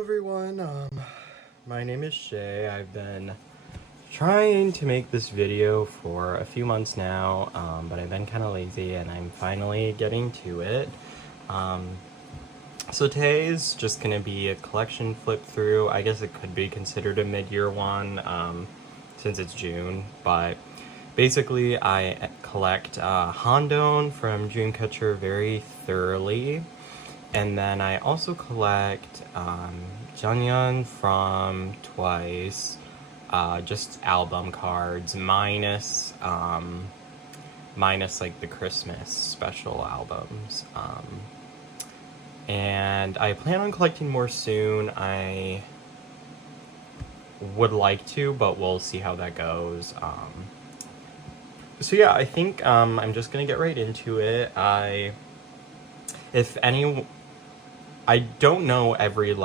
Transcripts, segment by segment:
Hello everyone, my name is Shay. I've been trying to make this video for a few months now, but I've been kind of lazy and I'm finally getting to it. So today is just going to be a collection flip through. I guess it could be considered a mid-year one, since it's June, but basically I collect Handong from Dreamcatcher very thoroughly. And then I also collect Jeongyeon from Twice, just album cards, minus like the Christmas special albums. And I plan on collecting more soon. I would like to, but we'll see how that goes. So yeah, I think I'm just gonna get right into it. I don't know every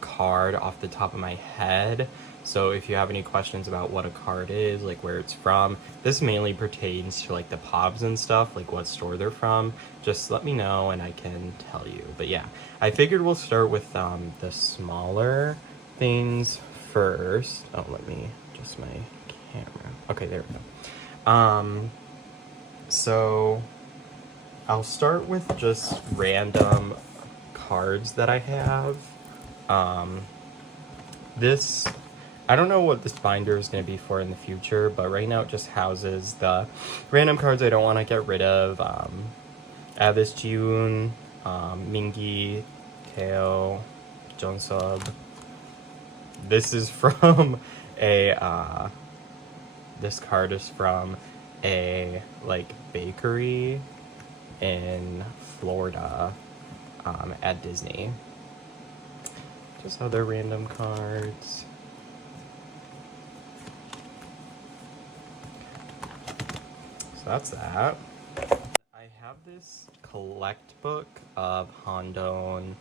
card off the top of my head, so if you have any questions about what a card is, like where it's from, this mainly pertains to like the pops and stuff, like what store they're from, just let me know and I can tell you. But yeah, I figured we'll start with the smaller things first. Oh, let me adjust my camera. Okay, there we go. So I'll start with just random cards that I have. I don't know what this binder is going to be for in the future, but right now it just houses the random cards I don't want to get rid of. I have this Jiwoon, Mingi, Teo, Jonsub. This is from this card is from a, bakery in Florida, at Disney. Just other random cards. So that's that. I have this collect book of Handong,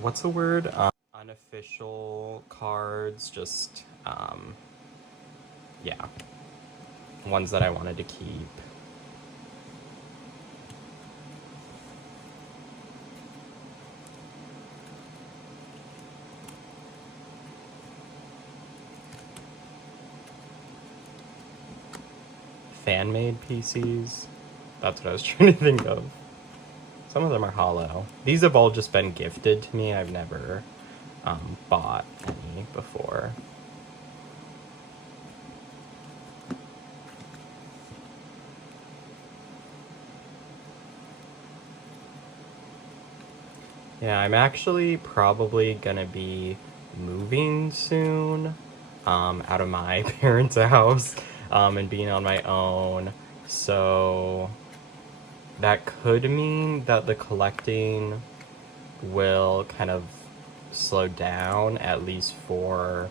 what's the word? Unofficial cards, just, yeah, ones that I wanted to keep. Fan-made PCs. That's what I was trying to think of. Some of them are hollow. These have all just been gifted to me. I've never bought any before. Yeah, I'm actually probably gonna be moving soon, out of my parents' house, and being on my own. So that could mean that the collecting will kind of slow down, at least for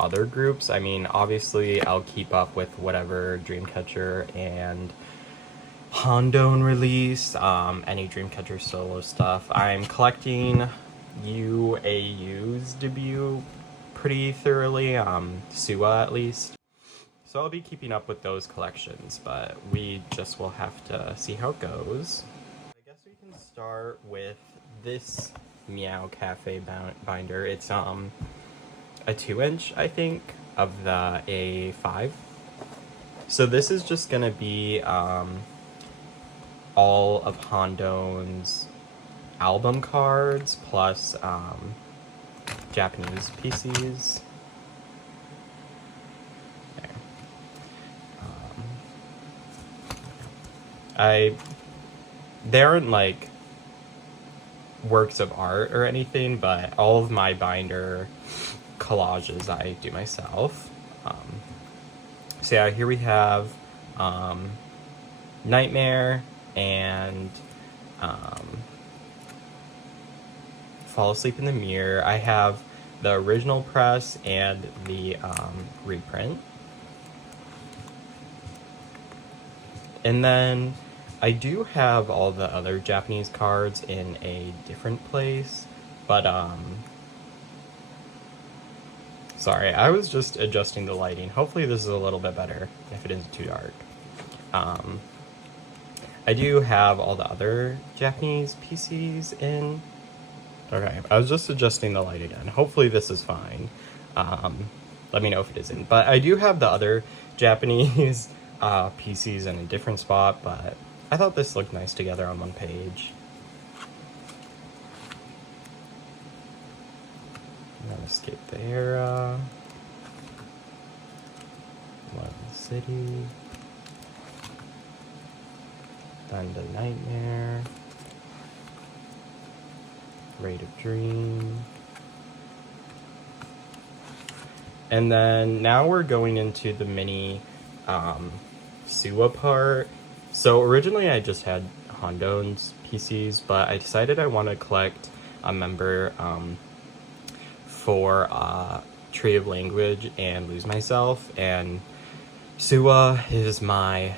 other groups. I mean, obviously I'll keep up with whatever Dreamcatcher and Handong release, any Dreamcatcher solo stuff. I'm collecting UAU's debut pretty thoroughly, Suwa at least. So I'll be keeping up with those collections, but we just will have to see how it goes. I guess we can start with this Meow Cafe binder. It's a 2-inch, I think, of the A5. So this is just gonna be all of Handong's album cards plus Japanese PCs. They aren't like works of art or anything, but all of my binder collages I do myself. So yeah, here we have Nightmare and Fall Asleep in the Mirror. I have the original press and the reprint. And then I do have all the other Japanese cards in a different place, but sorry, I was just adjusting the lighting. Hopefully this is a little bit better if it isn't too dark. I do have all the other Japanese PCs in. Okay, I was just adjusting the light again. Hopefully this is fine. Let me know if it isn't. But I do have the other Japanese PCs in a different spot, but I thought this looked nice together on one page. I'm gonna skip the era. London City. Then the Nightmare. Rate of Dream. And then now we're going into the mini Suwa part. So originally I just had Handong's PCs, but I decided I want to collect a member for Tree of Language and Lose Myself, and Suwa is my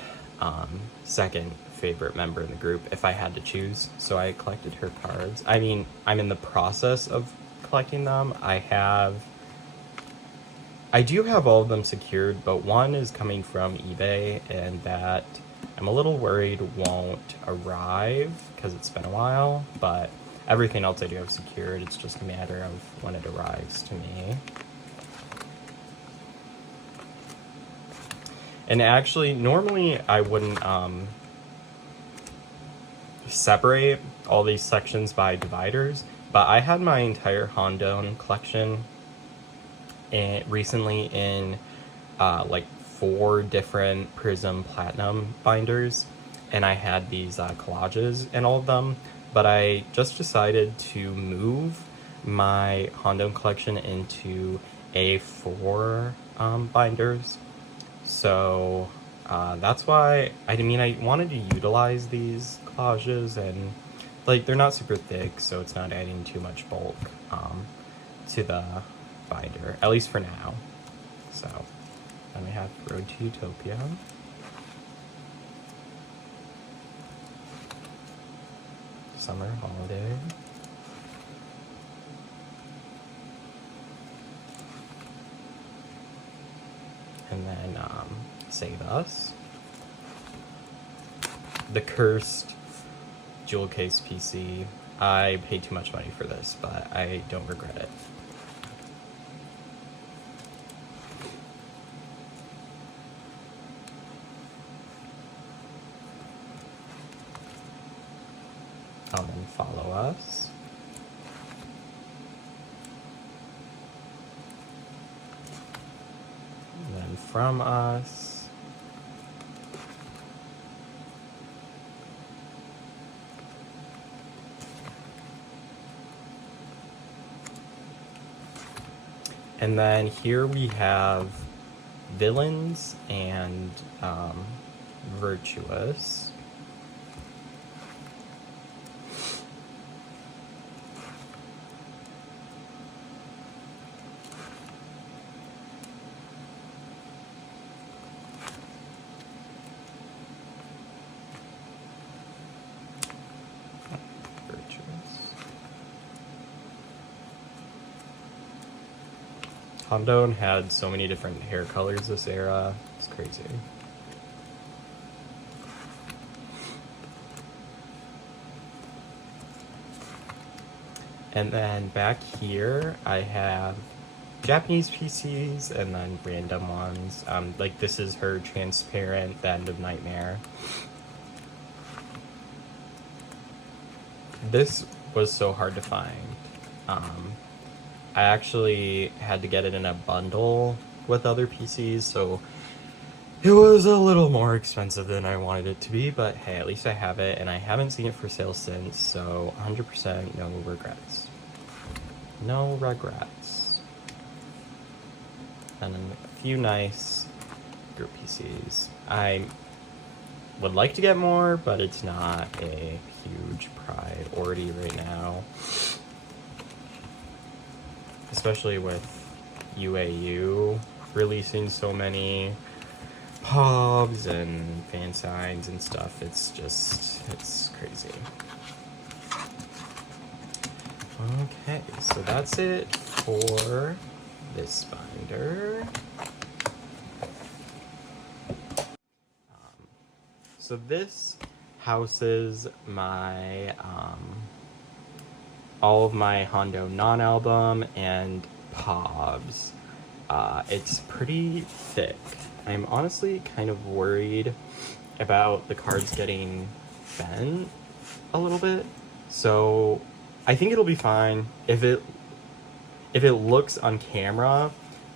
second favorite member in the group if I had to choose, so I collected her cards. I mean, I'm in the process of collecting them. I do have all of them secured, but one is coming from eBay, and that I'm a little worried won't arrive because it's been a while, but everything else I do have secured. It's just a matter of when it arrives to me. And actually, normally I wouldn't separate all these sections by dividers, but I had my entire Handong collection recently in like 4 different Prism Platinum binders, and I had these collages in all of them, but I just decided to move my Handong collection into A4 binders. So that's why, I mean, I wanted to utilize these collages, and like they're not super thick, so it's not adding too much bulk to the binder, at least for now. So then we have Road to Utopia. Summer Holiday. And then Save Us. The Cursed Jewel Case PC. I paid too much money for this, but I don't regret it. Come and Follow Us. And then From Us. And then here we have Villains and Virtuous. Handong had so many different hair colors this era. It's crazy. And then back here, I have Japanese PCs and then random ones. Like this is her transparent The End of Nightmare. This was so hard to find. I actually had to get it in a bundle with other PCs, so it was a little more expensive than I wanted it to be, but hey, at least I have it, and I haven't seen it for sale since, so 100% no regrets. No regrets. And then a few nice group PCs. I would like to get more, but it's not a huge priority right now. Especially with UAU releasing so many pubs and fan signs and stuff. It's crazy. Okay, so that's it for this binder. So this houses my all of my Handong non-album and Pobs. It's pretty thick. I'm honestly kind of worried about the cards getting bent a little bit. So I think it'll be fine. If it looks on camera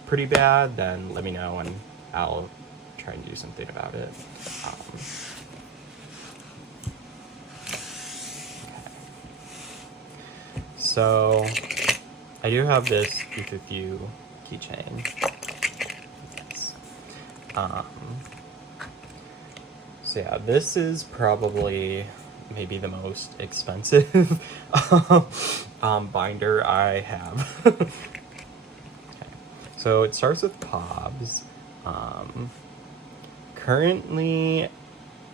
pretty bad, then let me know and I'll try and do something about it. Okay. So I do have this Keep With You keychain. Yes. So yeah, this is probably maybe the most expensive binder I have. Okay. So it starts with Pobs. Currently,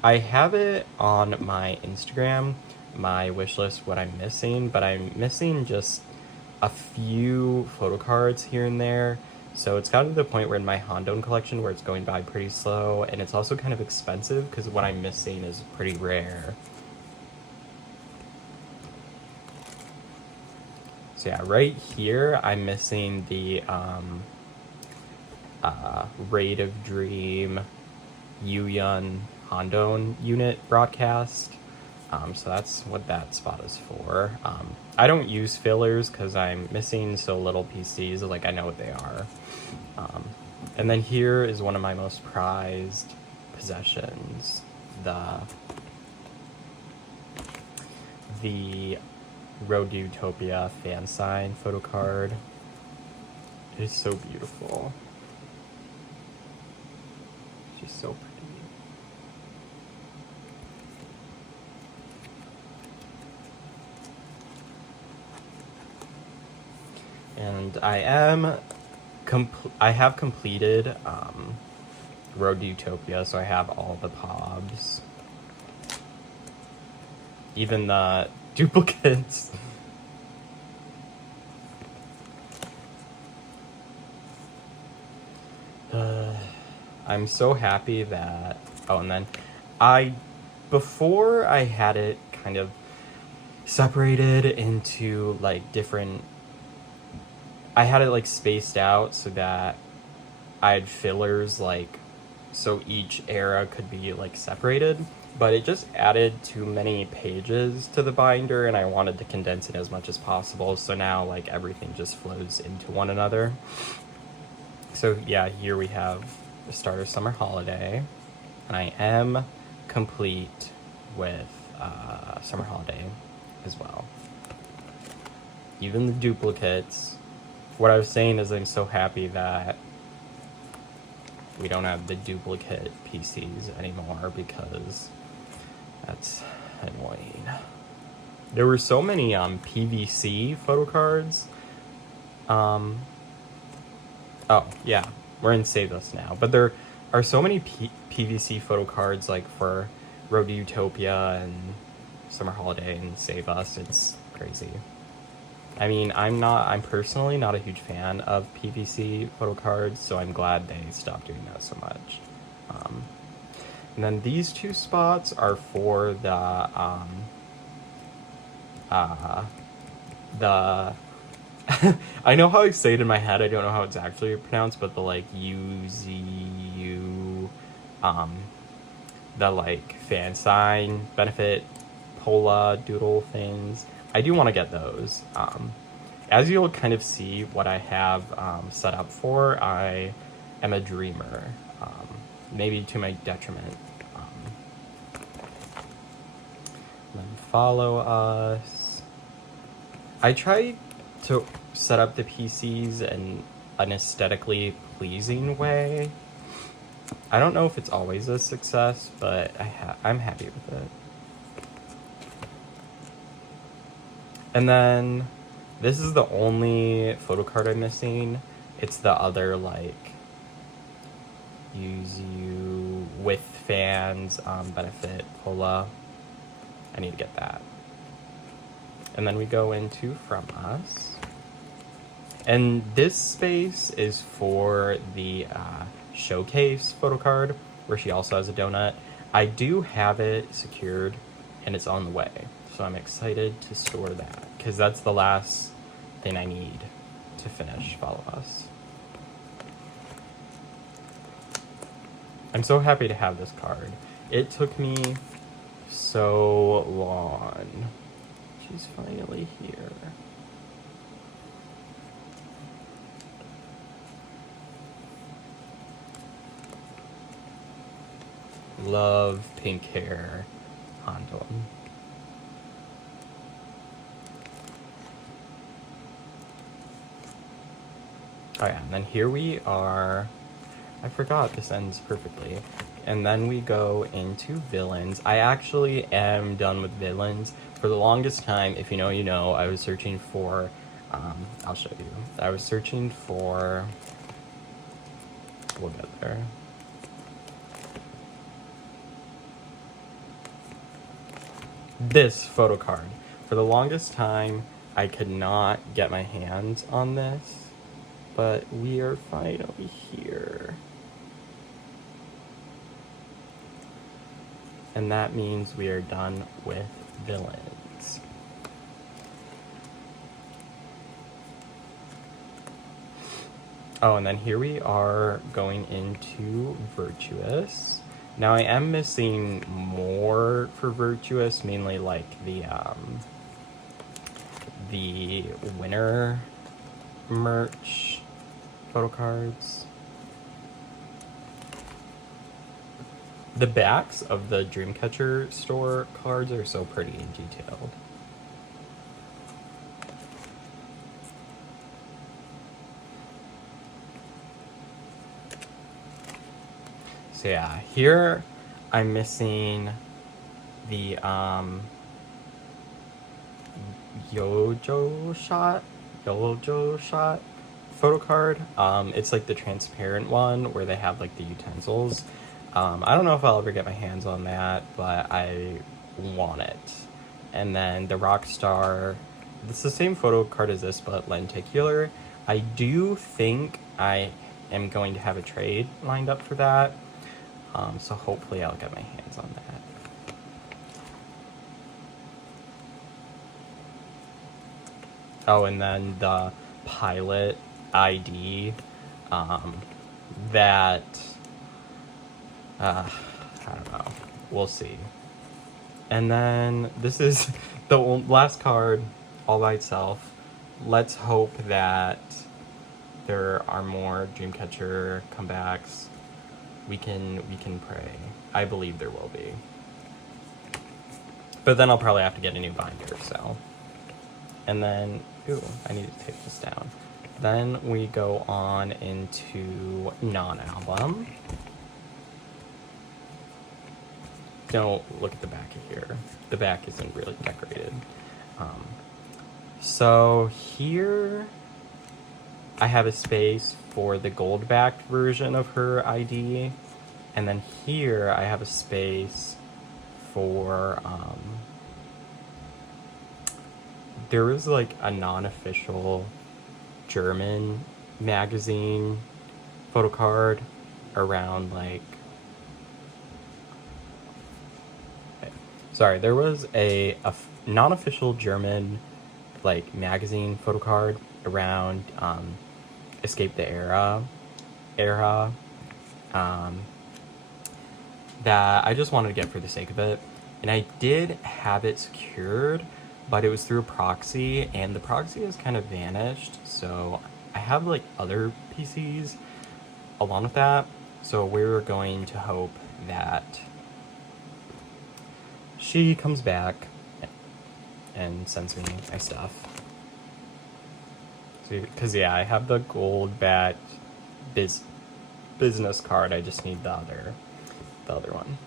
I have it on my Instagram, my wish list, what I'm missing, but I'm missing just a few photo cards here and there. So it's gotten to the point where in my Handong collection where it's going by pretty slow, and it's also kind of expensive because what I'm missing is pretty rare. So yeah, right here I'm missing the Raid of Dream Jeongyeon Handong unit broadcast. So that's what that spot is for. I don't use fillers because I'm missing so little PCs, like I know what they are. And then here is one of my most prized possessions, the Road to Utopia fan sign photo card. It is so beautiful. She's so pretty. And I have completed Road to Utopia, so I have all the Pobs. Even the duplicates. I'm so happy that... Oh, and then before I had it kind of separated into like different... I had it like spaced out so that I had fillers like so each era could be like separated, but it just added too many pages to the binder and I wanted to condense it as much as possible, so now like everything just flows into one another. So yeah, here we have the start of summer holiday, and I am complete with summer holiday as well. Even the duplicates. What I was saying is I'm so happy that we don't have the duplicate PCs anymore because that's annoying. There were so many PVC photo cards. Oh yeah, we're in Save Us now. But there are so many PVC photo cards like for Road to Utopia and Summer Holiday and Save Us. It's crazy. I mean, I'm personally not a huge fan of PVC photo cards, so I'm glad they stopped doing that so much. And then these two spots are for the I know how I say it in my head, I don't know how it's actually pronounced, but the like UZU, the like fan sign benefit Pola doodle things. I do want to get those. As you'll kind of see what I have set up for, I am a dreamer, maybe to my detriment. Then follow us. I try to set up the PCs in an aesthetically pleasing way. I don't know if it's always a success, but I'm happy with it. And then this is the only photo card I'm missing. It's the other like use you with fans benefit Pola. I need to get that. And then we go into From Us. And this space is for the showcase photo card where she also has a donut. I do have it secured and it's on the way. So I'm excited to store that because that's the last thing I need to finish Follow Us. I'm so happy to have this card. It took me so long. She's finally here. Love pink hair Handong. Oh yeah, and then here we are. I forgot this ends perfectly. And then we go into villains. I actually am done with villains. For the longest time, if you know, you know, I was searching for, I'll show you. I was searching for, we'll get there. This photo card. For the longest time, I could not get my hands on this, but we are finally here. And that means we are done with villains. Oh, and then here we are going into Virtuous. Now I am missing more for Virtuous, mainly like the winner merch photo cards. The backs of the Dreamcatcher store cards are so pretty and detailed. So yeah, here I'm missing the Yojo shot photo card. It's like the transparent one where they have like the utensils. I don't know if I'll ever get my hands on that, but I want it. And then the Rockstar, it's the same photo card as this, but lenticular. I do think I am going to have a trade lined up for that. So hopefully I'll get my hands on that. Oh, and then the pilot ID, that, I don't know, we'll see. And then this is the last card all by itself. Let's hope that there are more Dreamcatcher comebacks. We can pray. I believe there will be. But then I'll probably have to get a new binder, so. And then, ooh, I need to take this down. Then we go on into non-album. Don't look at the back of here. The back isn't really decorated. So here I have a space for the gold-backed version of her ID. And then here I have a space for, there was like a non-official German magazine photo card around like, sorry, there was a non-official German like magazine photo card around Escape the Era that I just wanted to get for the sake of it. And I did have it secured, but it was through a proxy, and the proxy has kind of vanished. So I have like other PCs along with that. So we're going to hope that she comes back and sends me my stuff. Because yeah, I have the gold bat business card. I just need the other one.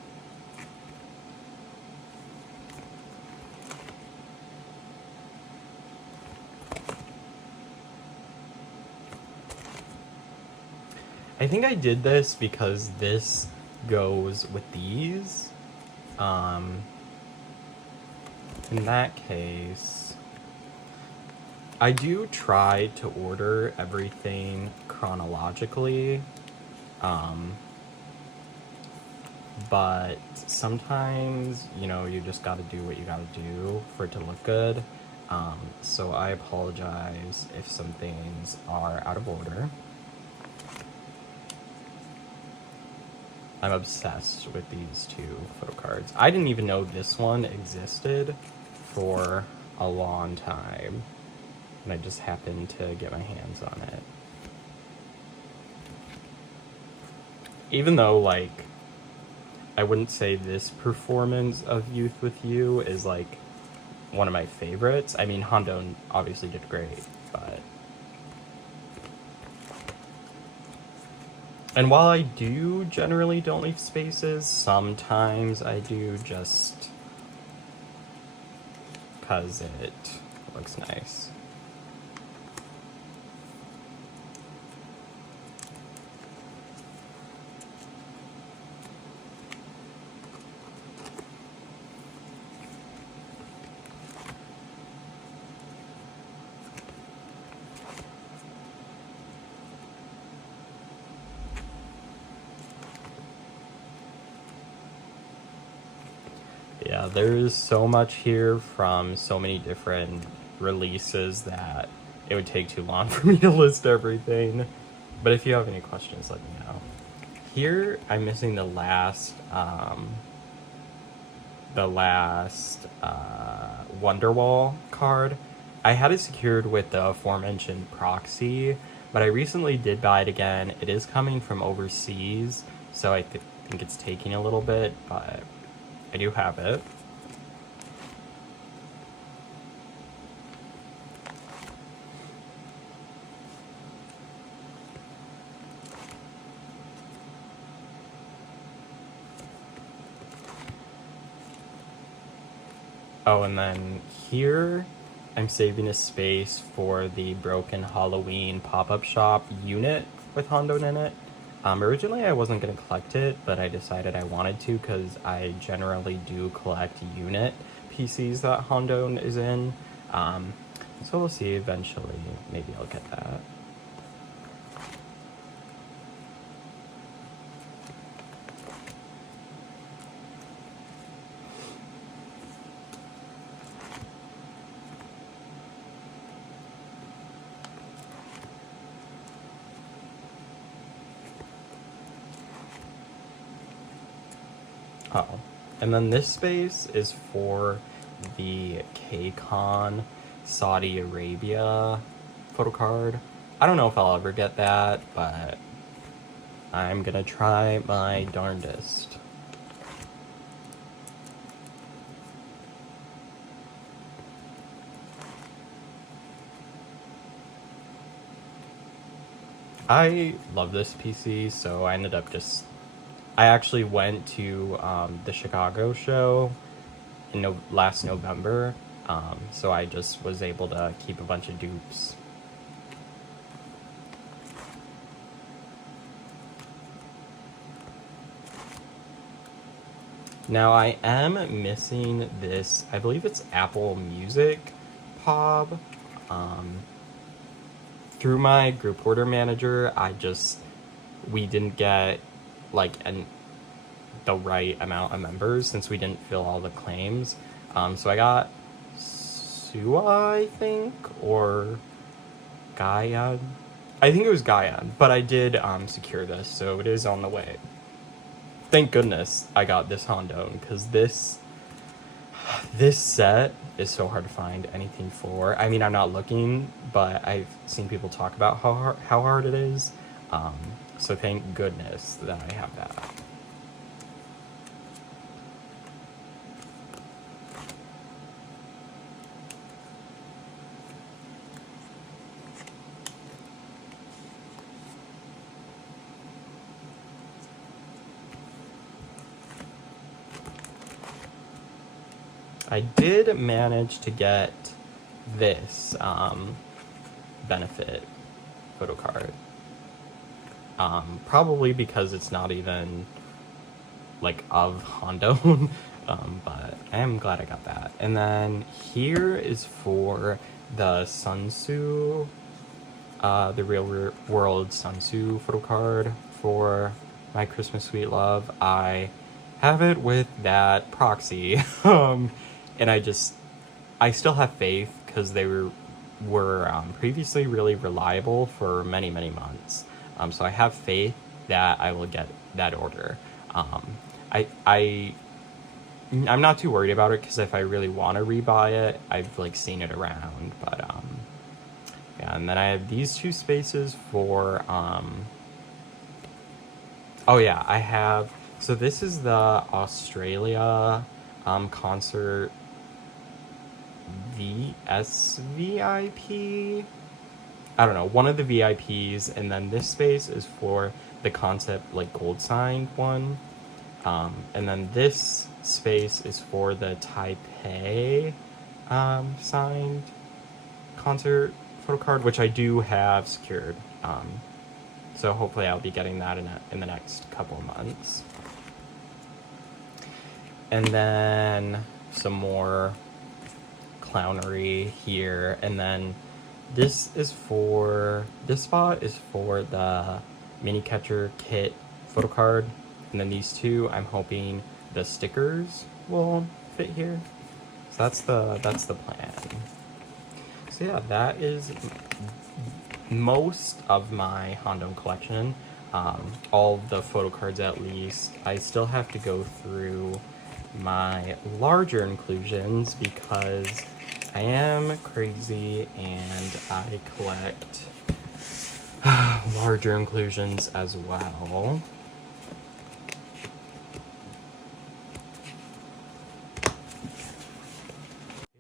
I think I did this because this goes with these. In that case, I do try to order everything chronologically. but sometimes, you just gotta do what you gotta do for it to look good. So I apologize if some things are out of order. I'm obsessed with these two photo cards. I didn't even know this one existed for a long time, and I just happened to get my hands on it. Even though, like, I wouldn't say this performance of Youth with You is, like, one of my favorites. I mean, Handong obviously did great, but... And while I do generally don't leave spaces, sometimes I do just because it looks nice. Yeah, there's so much here from so many different releases that it would take too long for me to list everything. But if you have any questions, let me know. Here, I'm missing the last Wonderwall card. I had it secured with the aforementioned proxy, but I recently did buy it again. It is coming from overseas, so I think it's taking a little bit, but I do have it. Oh, and then here, I'm saving a space for the Broken Halloween pop-up shop unit with Handong in it. Originally, I wasn't going to collect it, but I decided I wanted to because I generally do collect unit PCs that Handong is in. So we'll see eventually. Maybe I'll get that. Oh, and then this space is for the KCON Saudi Arabia photo card. I don't know if I'll ever get that, but I'm gonna try my darndest. I love this PC, so I ended up I actually went to the Chicago show in last November, so I just was able to keep a bunch of dupes. Now I am missing this, I believe it's Apple Music POB. Through my group order manager, we didn't get like the right amount of members since we didn't fill all the claims. So I got Sua, I think, or Gaia. I think it was Gaia, but I did secure this, so it is on the way. Thank goodness I got this Handong, because this set is so hard to find anything for. I mean, I'm not looking, but I've seen people talk about how hard it is. So thank goodness that I have that. I did manage to get this benefit photo card. Probably because it's not even like of Handong, but I am glad I got that. And then here is for the Sunsu, the Real World Sunsu photo card for my Christmas Sweet Love. I have it with that proxy. And I still have faith because they were previously really reliable for many, many months. So I have faith that I will get that order. I'm not too worried about it because if I really want to rebuy it, I've like seen it around. But yeah, and then I have these two spaces for oh yeah, I have. So this is the Australia concert VSVIP. I don't know, one of the VIPs, and then this space is for the concept like gold signed one. And then this space is for the Taipei signed concert photo card, which I do have secured. So hopefully I'll be getting that in the next couple of months. And then some more clownery here. And then this spot is for the mini catcher kit photo card. And then these two, I'm hoping the stickers will fit here. So that's the plan. So yeah, that is most of my Handong collection. All the photo cards at least. I still have to go through my larger inclusions because I am crazy and I collect larger inclusions as well.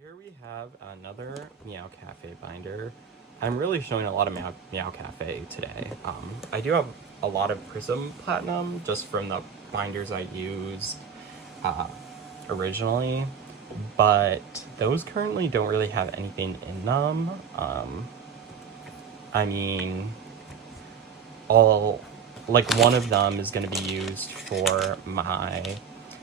Here we have another Meow Cafe binder. I'm really showing a lot of Meow Cafe today. I do have a lot of Prism Platinum just from the binders I used originally, but those currently don't really have anything in them. I mean, one of them is going to be used for my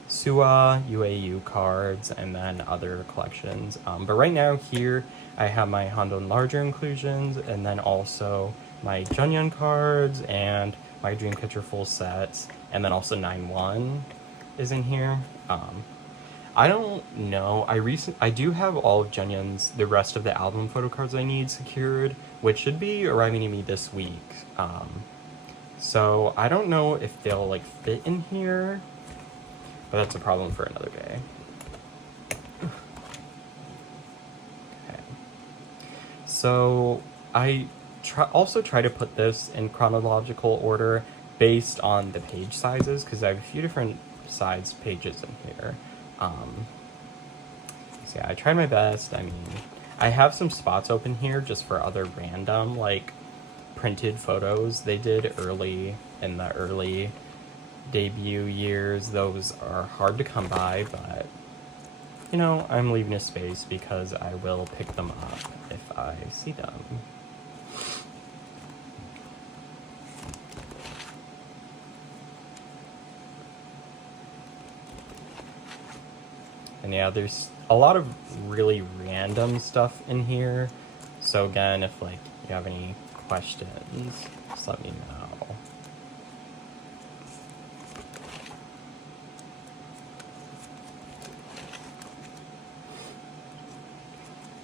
SUA, UAU cards, and then other collections. But right now here, I have my Handong larger inclusions, and then also my Jeongyeon cards, and my Dreamcatcher full sets, and then also Nineone is in here. I don't know. I do have all of Jeongyeon's, the rest of the album photo cards I need secured, which should be arriving to me this week. So I don't know if they'll like fit in here, but that's a problem for another day. Okay. So I also try to put this in chronological order based on the page sizes because I have a few different size pages in here. So yeah, I tried my best. I mean, I have some spots open here just for other random like printed photos they did early in the early debut years. Those are hard to come by, but you know, I'm leaving a space because I will pick them up if I see them. And yeah, there's a lot of really random stuff in here. So again, if like you have any questions, just let me know.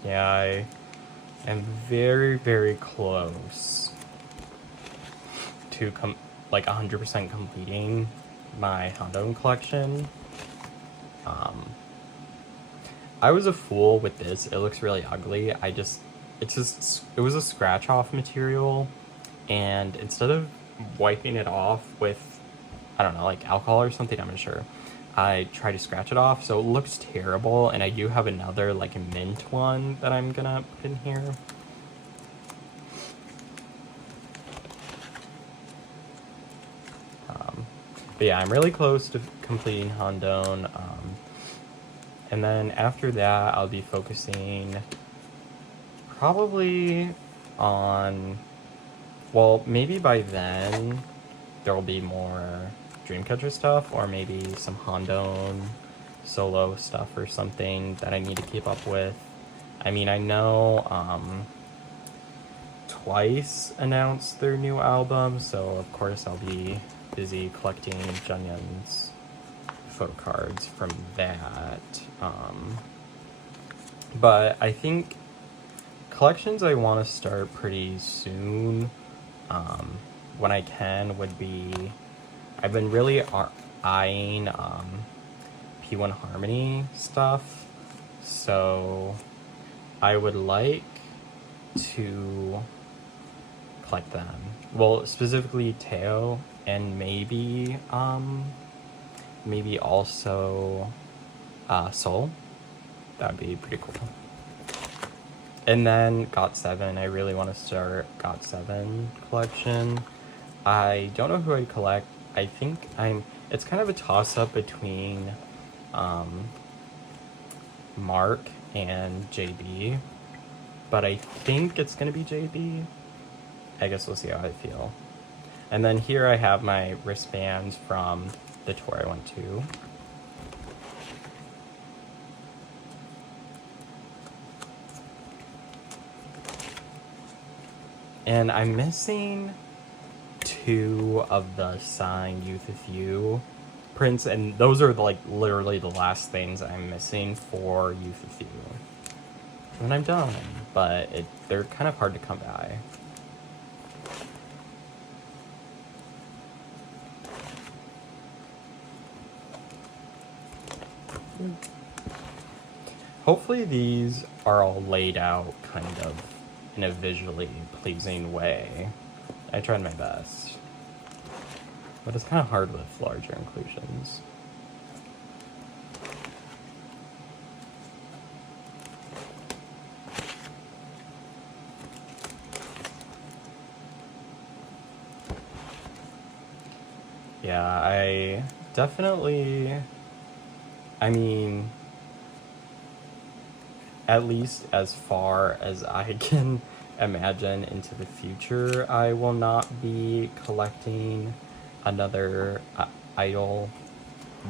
Yeah, I am very, very close to like 100% completing my Handong collection. I was a fool with this. It looks really ugly. It was a scratch off material, and instead of wiping it off with, I don't know, like alcohol or something, I'm not sure, I tried to scratch it off, so it looks terrible, and I do have another like a mint one that I'm gonna put in here. But yeah, I'm really close to completing Handong. And then after that, I'll be focusing probably on, well, maybe by then there will be more Dreamcatcher stuff, or maybe some Handong solo stuff or something that I need to keep up with. I mean, I know Twice announced their new album, so of course I'll be busy collecting Jeongyeon's photo cards from that. But I think collections I want to start pretty soon, when I can, would be, I've been really eyeing P1 Harmony stuff, so I would like to collect them. Well, specifically Teo, and maybe also Soul. That'd be pretty cool. And then GOT7, I really want to start GOT7 collection. I don't know who I collect. I think it's kind of a toss-up between Mark and JB, but I think it's gonna be JB. I guess we'll see how I feel. And then here I have my wristbands from the tour I went to. And I'm missing 2 of the signed Youth With You prints, and those are like literally the last things I'm missing for Youth With You. And I'm done, but they're kind of hard to come by. Hopefully these are all laid out kind of in a visually pleasing way. I tried my best. But it's kind of hard with larger inclusions. Yeah, I definitely, I mean, at least as far as I can imagine into the future, I will not be collecting another idol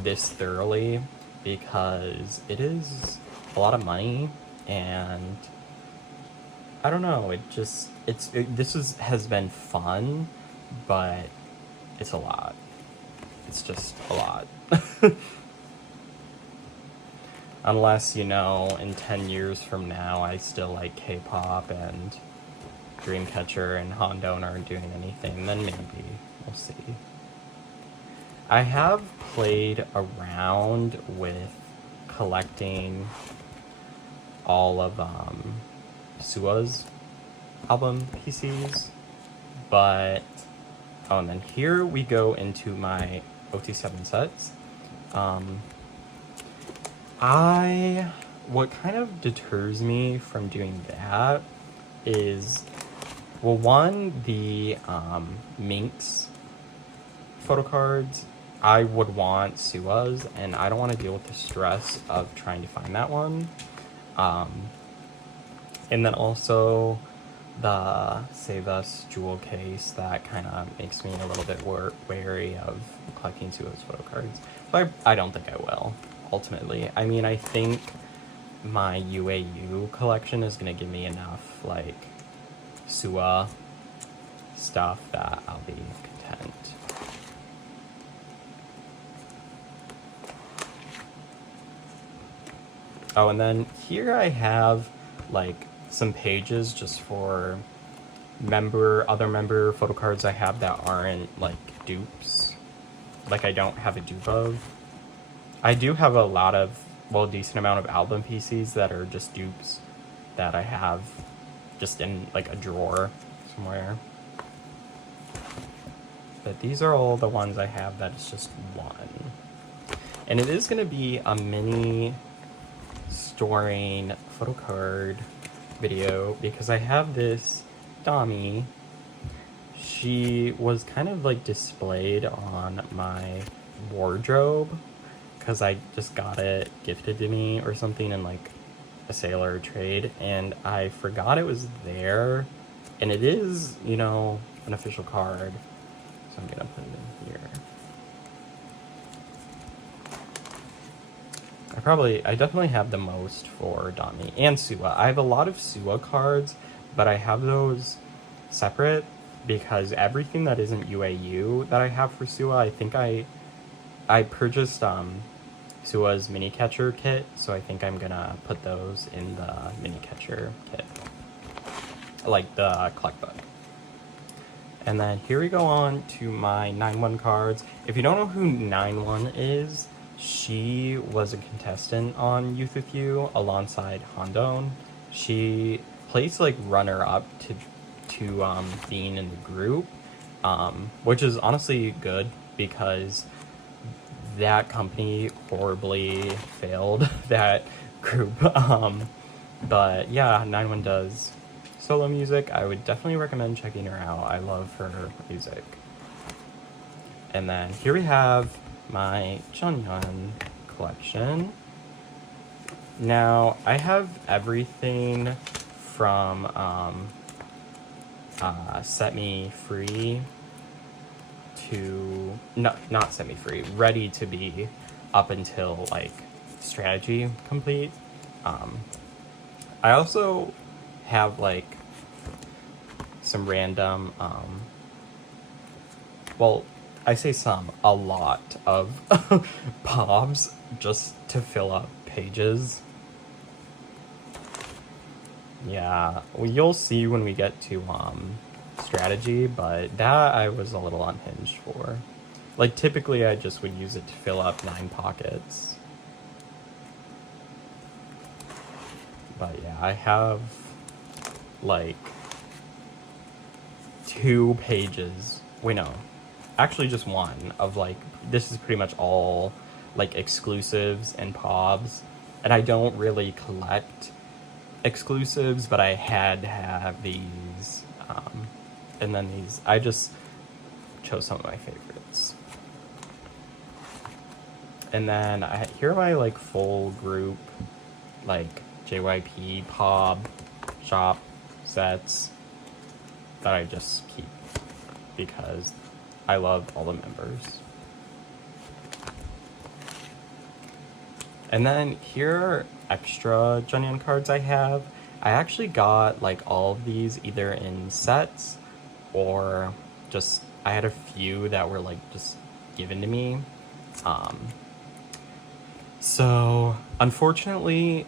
this thoroughly, because it is a lot of money, and I don't know, has been fun, but it's a lot. It's just a lot. Unless, in 10 years from now, I still like K-pop and Dreamcatcher and Handong aren't doing anything, then maybe. We'll see. I have played around with collecting all of Sua's album PCs, but... Oh, and then here we go into my OT7 sets. What kind of deters me from doing that is, well, one, the Minx photo cards, I would want Sua's, and I don't want to deal with the stress of trying to find that one. And then also the Save Us jewel case, that kind of makes me a little bit wary of collecting Sua's photo cards. But I don't think I will, ultimately. I mean, I think my UAU collection is going to give me enough, like, Sua stuff that I'll be content. Oh, and then here I have, like, some pages just for other member photo cards I have that aren't, like, dupes. Like, I don't have a dupe of. I do have a decent amount of album PCs that are just dupes that I have just in, like, a drawer somewhere. But these are all the ones I have that is just one. And it is going to be a mini storing photo card video, because I have this Dami. She was kind of like displayed on my wardrobe because I just got it gifted to me or something in like a sale or a trade, and I forgot it was there, and it is, an official card, so I'm gonna put it in here. I definitely have the most for Dami and Sua. I have a lot of Sua cards, but I have those separate because everything that isn't UAU that I have for Sua, I think I purchased Sua's mini catcher kit, so I think I'm gonna put those in the mini catcher kit, like the collect book. And then here we go on to my Nineone cards. If you don't know who Nineone is, she was a contestant on Youth With You alongside Handong. She placed like runner up to being in the group, which is honestly good because that company horribly failed that group. But yeah, Nineone does solo music. I would definitely recommend checking her out. I love her music. And then here we have my Jeongyeon collection. Now, I have everything from Set Me Free to... No, not Set Me Free. Ready to be up until, like, Strategy complete. I also have, like, some random... well, I say some, a lot of POBs just to fill up pages. Yeah, well, you'll see when we get to strategy, but that I was a little unhinged for. Like, typically I just would use it to fill up 9 pockets. But yeah, I have like 2 pages. Wait, no. Actually just one of like, this is pretty much all like exclusives and POBs. And I don't really collect exclusives, but I had to have these. And then these, I just chose some of my favorites. And then here are my like full group, like JYP, POB, shop sets that I just keep because I love all the members. And then here are extra Jeongyeon cards I have. I actually got like all of these either in sets or just, I had a few that were like just given to me. So unfortunately,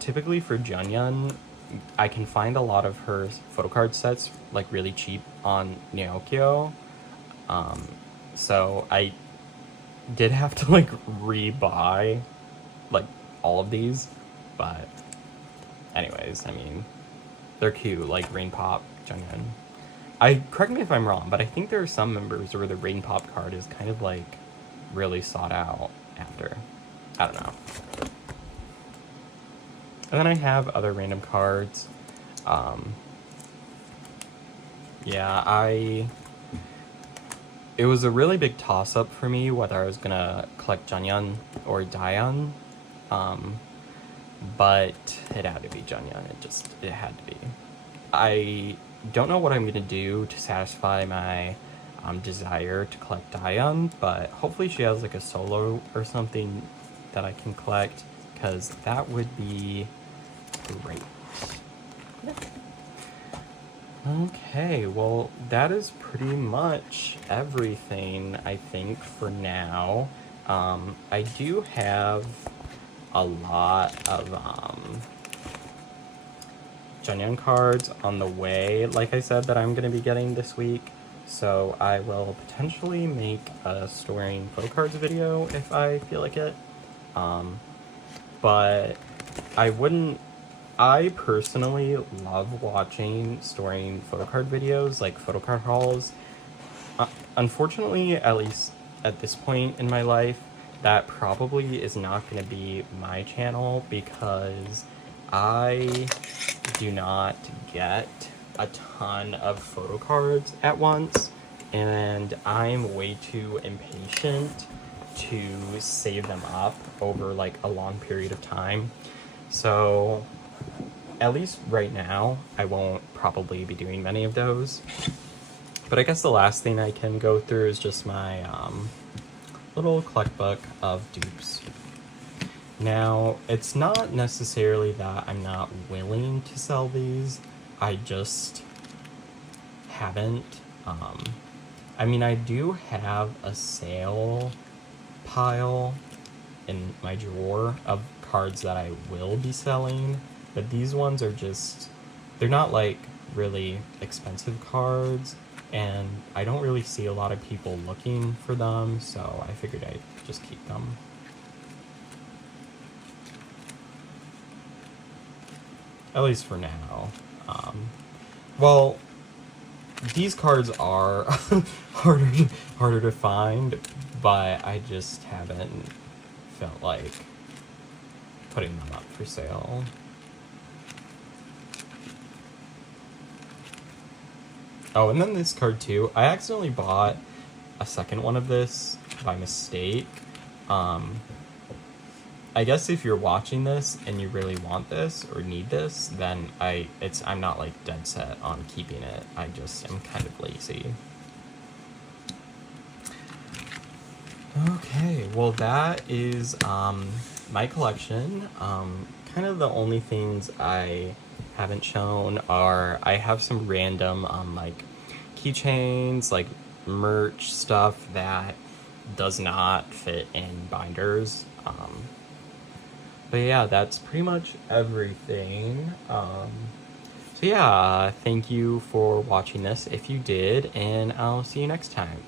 typically for Jeongyeon, I can find a lot of her photo card sets like really cheap on Neokyo. So I did have to like rebuy like all of these, but anyways, I mean, they're cute, like Rain Pop, Jeongyeon. Correct me if I'm wrong, but I think there are some members where the Rain Pop card is kind of like really sought out after. I don't know. And then I have other random cards. It was a really big toss-up for me whether I was gonna collect Jeongyeon or Daeyeon. But it had to be Jeongyeon. It had to be. I don't know what I'm gonna do to satisfy my desire to collect Daeyeon, but hopefully she has like a solo or something that I can collect, because that would be great. Okay, well, that is pretty much everything, I think, for now. I do have a lot of Jeongyeon cards on the way, like I said, that I'm going to be getting this week. So I will potentially make a storing photo cards video if I feel like it. But I personally love watching storing photo card videos, like photo card hauls. Unfortunately, at least at this point in my life, that probably is not going to be my channel because I do not get a ton of photo cards at once, and I'm way too impatient to save them up over like a long period of time. So at least right now, I won't probably be doing many of those. But I guess the last thing I can go through is just my little collect book of dupes. Now, it's not necessarily that I'm not willing to sell these, I just haven't. I mean, I do have a sale pile in my drawer of cards that I will be selling, but these ones are just, they're not like really expensive cards, and I don't really see a lot of people looking for them, so I figured I'd just keep them. At least for now. Well, these cards are harder to find, but I just haven't felt like putting them up for sale. Oh, and then this card too. I accidentally bought a second one of this by mistake. I guess if you're watching this and you really want this or need this, then I'm not like dead set on keeping it. I just am kind of lazy. Okay, well that is my collection. Kind of the only things I haven't shown are I have some random like keychains, like merch stuff that does not fit in binders. But yeah, that's pretty much everything. So yeah, thank you for watching this if you did, and I'll see you next time.